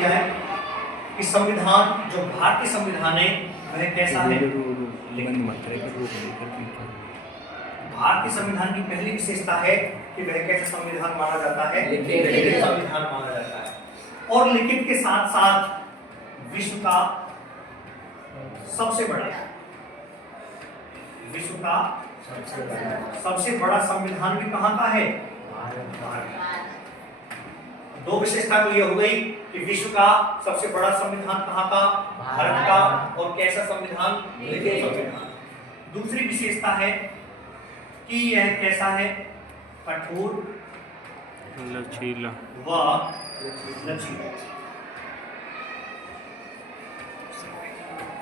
जाए कि संविधान जो भारतीय संविधान है वह कैसा है। भारतीय संविधान की पहली विशेषता है कि वह कैसा संविधान माना जाता है, लिखित संविधान माना जाता है। और लिखित के साथ साथ विश्व का सबसे बड़ा संविधान भी कहाँ का है, भारत। दो विशेषता तो ये हो गई कि विश्व का सबसे बड़ा संविधान कहाँ का, भारत का, और कैसा संविधान, लिखित संविधान। दूसरी विशेषता है कि यह कैसा है, कठोर लचीला व लचीला।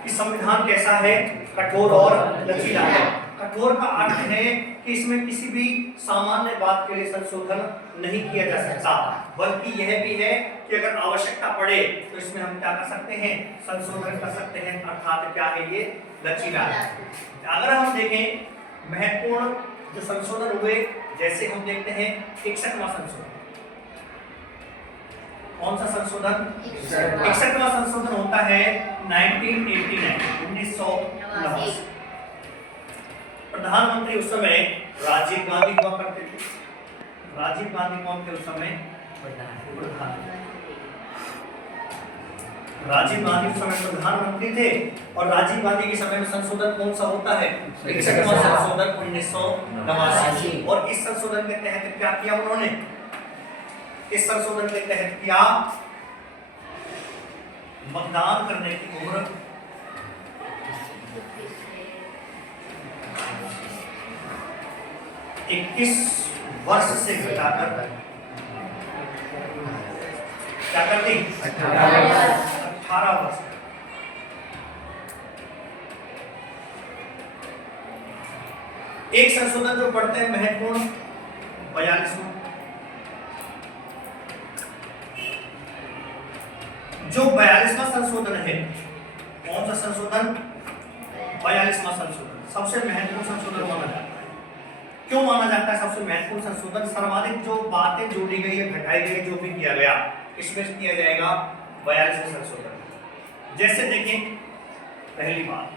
कि संविधान कैसा है, कठोर और लचीला है। कठोर का अर्थ है कि इसमें किसी भी सामान्य बात के लिए संशोधन नहीं किया जा सकता, बल्कि यह भी है कि अगर आवश्यकता पड़े तो इसमें हम क्या कर सकते हैं, संशोधन कर सकते हैं। अर्थात क्या है ये, लचीला है। अगर हम देखें महत्वपूर्ण जो संशोधन हुए, जैसे हम देखते हैं 61वां संशोधन। कौन सा संशोधन, 61वां संशोधन होता है 1989। प्रधानमंत्री उस समय राजीव गांधी हुआ करते थे। राजीव गांधी कौन थे उस समय, प्रधानमंत्री। राजीव गांधी उस समय प्रधानमंत्री थे। और राजीव गांधी के समय में संशोधन कौन सा होता है, 61वां संशोधन 1989। और इस संशोधन के तहत क्या किया उन्होंने, इस संशोधन के तहत किया मतदान करने की उम्र 21 वर्ष से घटाकर क्या कर दी, 18 वर्ष। एक संशोधन जो पढ़ते हैं महत्वपूर्ण 42वां, जो 42वां संशोधन है। कौन सा संशोधन, 42वां संशोधन सबसे महत्वपूर्ण संशोधन माना जाता है। क्यों माना जाता है सबसे महत्वपूर्ण संशोधन, सर्वाधिक जो बातें जोड़ी गई है, घटाई गई, जो भी किया गया, इसमें किया जाएगा 42वां संशोधन। जैसे देखें, पहली बात,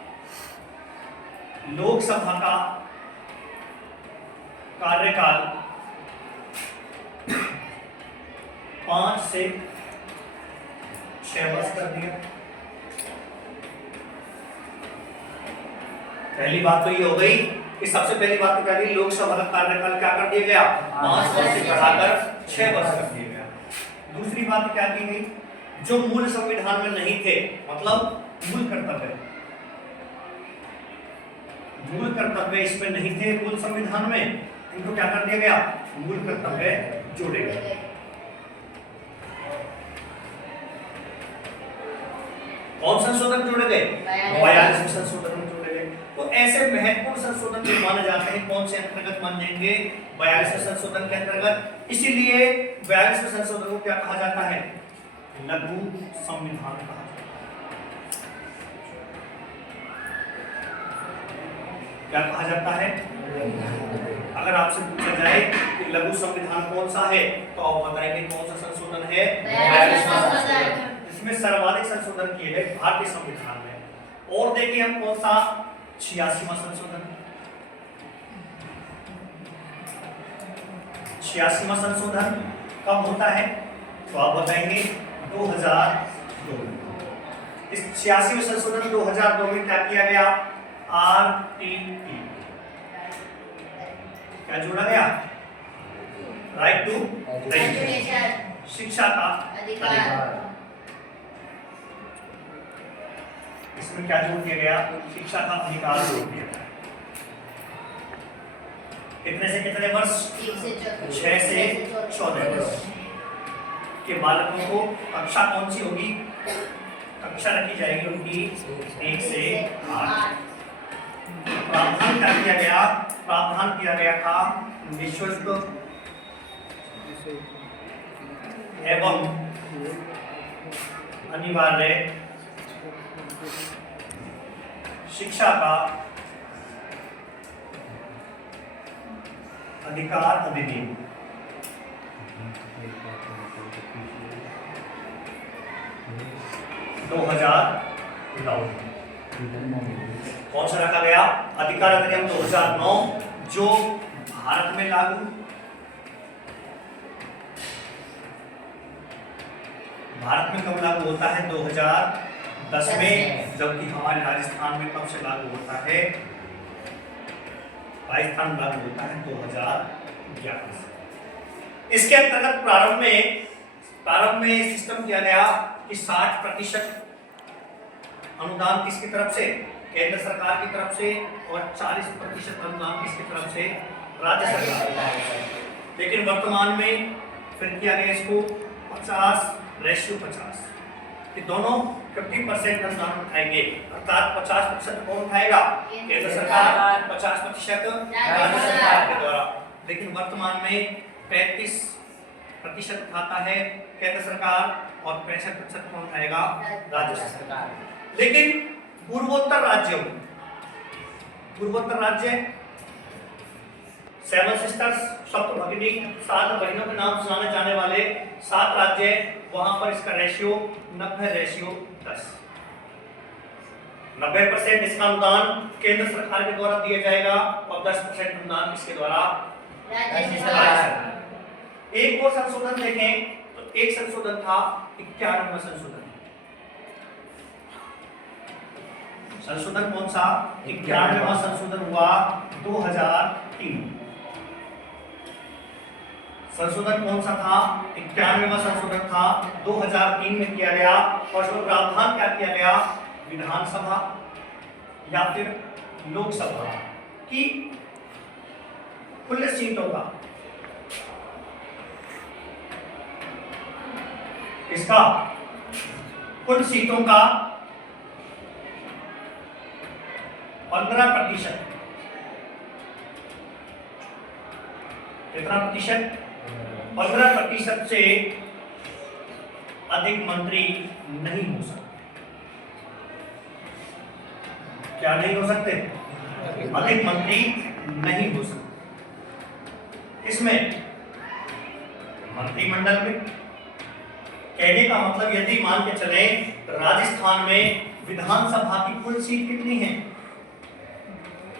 लोकसभा का कार्यकाल 5 से 6 वर्ष कर दिया। पहली बात तो ये हो गई कि सबसे पहली बात तो क्या थी, लोकसभा का कार्यकाल क्या कर दिया गया, 5 वर्ष से बढ़ाकर 6 वर्ष कर दिया गया। दूसरी बात क्या की गई, जो मूल संविधान में नहीं थे, मतलब मूल कर्तव्य इसमें नहीं थे मूल संविधान में, इनको क्या कर दिया गया, मूल कर्तव्य जोड़े गए। कौन संशोधन जोड़े गए, 42वें संशोधन में जोड़े गए। तो ऐसे महत्वपूर्ण संशोधन जो माने जाते हैं, कौन से अंतर्गत मान जाएंगे, 42वें संशोधन के अंतर्गत। इसीलिए 42वें संशोधन को क्या कहा जाता है, लघु संविधान कहा जाता है। क्या कहा जाता है, अगर आपसे पूछा जाए कि लघु संविधान कौन सा है, तो आप बताएंगे कौन सा संशोधन है, 42वां संशोधन। इसमें सर्वाधिक संशोधन किए गए भारतीय संविधान में। और देखिए हम कौन सा, 86वां संशोधन। 86वां संशोधन कब होता है, तो आप बताएंगे 2002। इस 86वें संशोधन 2002 में क्या किया गया, RTE क्या जोड़ा गया, राइट टू एजुकेशन, शिक्षा का अधिकार। इसमें क्या जोड़ दिया गया, शिक्षा का अधिकार जोड़ दिया गया। कितने से कितने वर्ष, 6 से 14 वर्ष के बालकों को कक्षा कौन सी होगी, कक्षा रखी जाएगी उनकी 1 से 8। प्रावधान क्या किया गया, प्रावधान किया गया था निःशुल्क एवं अनिवार्य शिक्षा का अधिकार अधिनियम। 2009। कौन सा रखा गया? अधिकार अधिनियम 2009 जो भारत में लागू, भारत में कब लागू होता है? 2010 में, जबकि हमारे राजस्थान में कब से लागू होता है? राजस्थान लागू होता है 2011 से। इसके अंतर्गत प्रारंभ में सिस्टम किया गया कि 60% अनुदान किसकी तरफ से? केंद्र सरकार की तरफ से, और 40% अनुदान किसकी तरफ से? राज्य सरकार। लेकिन वर्तमान में फिर किया गया इसको 50:50 कि दोनों 50% अनुदान उठाएंगे, अर्थात 50% कौन उठाएगा? केंद्र सरकार, 50% राज्य सरकार के द्वारा। लेकिन वर्तमान में 35% उठाता है केंद्र सरकार और 65% कौन उठाएगा? राज्य सरकार। लेकिन पूर्वोत्तर राज्य 7 सिस्टर्स, सप्त भगिनी, 7 बहनों के नाम सुनाने जाने वाले 7 राज्य, वहां पर इसका रेशियो 90:10। 90% इसका अनुदान केंद्र सरकार के द्वारा दिया जाएगा और 10% अनुदान इसके द्वारा राज्य सरकार। एक और संशोधन देखें तो एक संशोधन था 91वां संशोधन। संशोधन कौन सा? 91वां संशोधन हुआ 2003। संशोधन कौन सा था? 91वां संशोधन था 2003 में किया गया, और उसमें प्रावधान क्या किया गया? विधानसभा या फिर लोकसभा की कुल सीटों का, इसका कुल सीटों का 15%, कितना प्रतिशत? 15% से अधिक मंत्री नहीं हो सकते। क्या नहीं हो सकते? अधिक मंत्री नहीं हो सकते। इसमें मंत्रिमंडल में, कहने का मतलब यदि मान के चले राजस्थान में विधानसभा की कुल सीट कितनी है?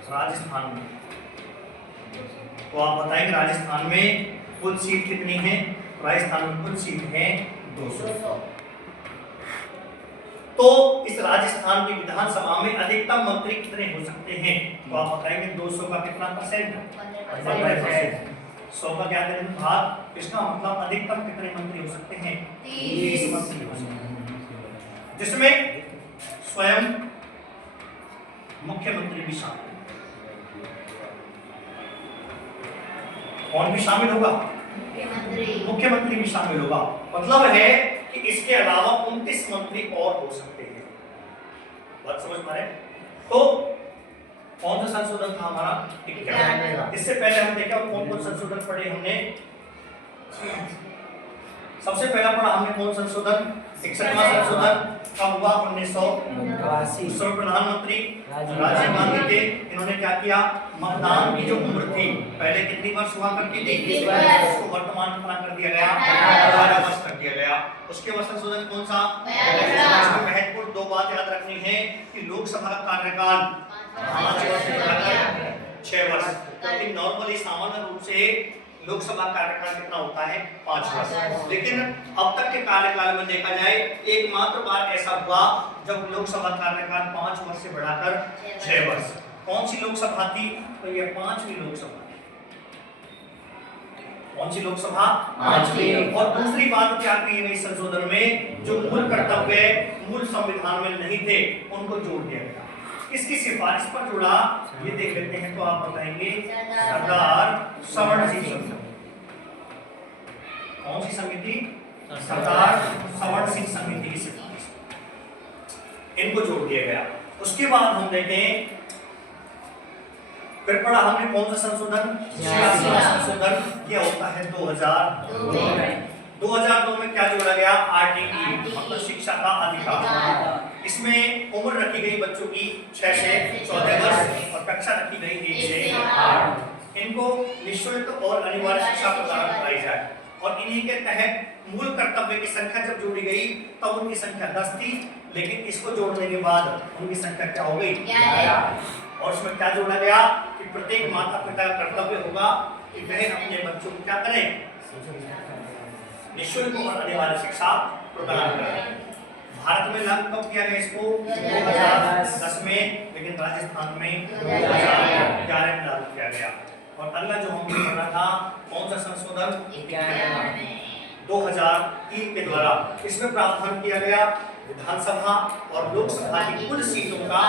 राजस्थान में, तो आप बताएंगे राजस्थान में कुल सीट कितनी है? राजस्थान में कुल सीट है 200। तो इस राजस्थान की विधानसभा में अधिकतम मंत्री कितने हो सकते हैं? तो आप बताएंगे 200 का कितना परसेंट? 15%। 100 का क्या करेंगे भाग? इसका मतलब अधिकतम कितने मंत्री हो सकते हैं? 30 मंत्री हो सकते हैं, जिसमें स्वयं मुख्यमंत्री भी शामिल। कौन भी शामिल होगा? मुख्यमंत्री भी शामिल होगा। मतलब है कि इसके अलावा 29 मंत्री और हो सकते हैं। बात समझ पा रहे? तो कौन सा संशोधन था हमारा? 91। इससे पहले हम देखा कौन कौन संशोधन पढ़े हमने। सबसे पहला पढ़ा हमने कौन संशोधन? 61वां संशोधन कब हुआ? 1989। उस समय प्रधानमंत्री राजीव गांधी थे। इन्होंने क्या किया? मतदान की जो उम्र थी पहले कितनी वर्ष हुआ करती थी? 20 वर्ष, उसको वर्तमान में कर दिया गया 18 वर्ष कर दिया गया। उसके बाद संशोधन कौन सा? महत्वपूर्ण 2 बात याद रखनी है कि लोकसभा का कार्यकाल 5 वर्ष से बढ़ाकर 6 वर्ष। क्योंकि नॉर्मली सामान्य रूप से लोकसभा कार्यकाल कितना होता है? 5 वर्ष। लेकिन अब तक के कार्यकाल में देखा जाए एकमात्र बार ऐसा हुआ जब लोकसभा कार्यकाल 5 वर्ष से बढ़ाकर 6 वर्ष। कौन सी लोकसभा थी? तो ये 5वीं लोकसभा। कौन सी लोकसभा? 5वीं। और दूसरी बात क्या की गई संशोधन में? जो मूल कर्तव्य मूल संविधान में नहीं थे उनको जोड़ दिया गया। किसकी सिफारिश पर जुड़ा ये देख लेते हैं। तो आप बताएंगे सरदार सवर्ण सिंह समिति। कौन सी समिति? सरदार सवर्ण सिंह समिति की सिफारिश, इनको जोड़ दिया गया। उसके बाद हम देखें फिर पढ़ा हमने कौन सा संशोधन? 86वां संशोधन। क्या होता है 2002 में क्या जोड़ा गया? आरटीई मतलब शिक्षा का अधिकार। इसमें उम्र रखी गई बच्चों की 6 से 14 वर्ष और कक्षा रखी गई 1 से 8। इनको निःशुल्क और अनिवार्य शिक्षा प्रदान कराई जाए। और इन्हीं के तहत मूल कर्तव्य की संख्या जब जोड़ी गई तब उनकी संख्या 10 थी, लेकिन इसको जोड़ने के बाद उनकी संख्या क्या हो गई? 11। और उसमें क्या जोड़ा गया कि प्रत्येक माता पिता का कर्तव्य होगा कि वह अपने बच्चों को क्या करें? निःशुल्क और अनिवार्य शिक्षा प्रदान करें। भारत में लागू कब किया गया इसको? 2010 में, लेकिन राजस्थान में 2011 में लागू किया गया। और अगला जो हम पढ़ रहा था कौन सा संशोधन? 2003 के द्वारा इसमें प्रावधान किया गया विधानसभा और लोकसभा की कुल सीटों का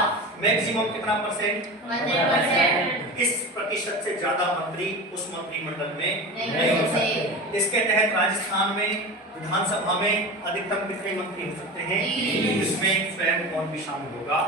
मैक्सिमम कितना परसेंट? 100%। इस प्रतिशत से ज्यादा मंत्री उस मंत्रिमंडल में नहीं हो सकते। इसके तहत राजस्थान में विधानसभा में अधिकतम कितने मंत्री हो सकते हैं? इसमें स्वयं कौन भी शामिल होगा?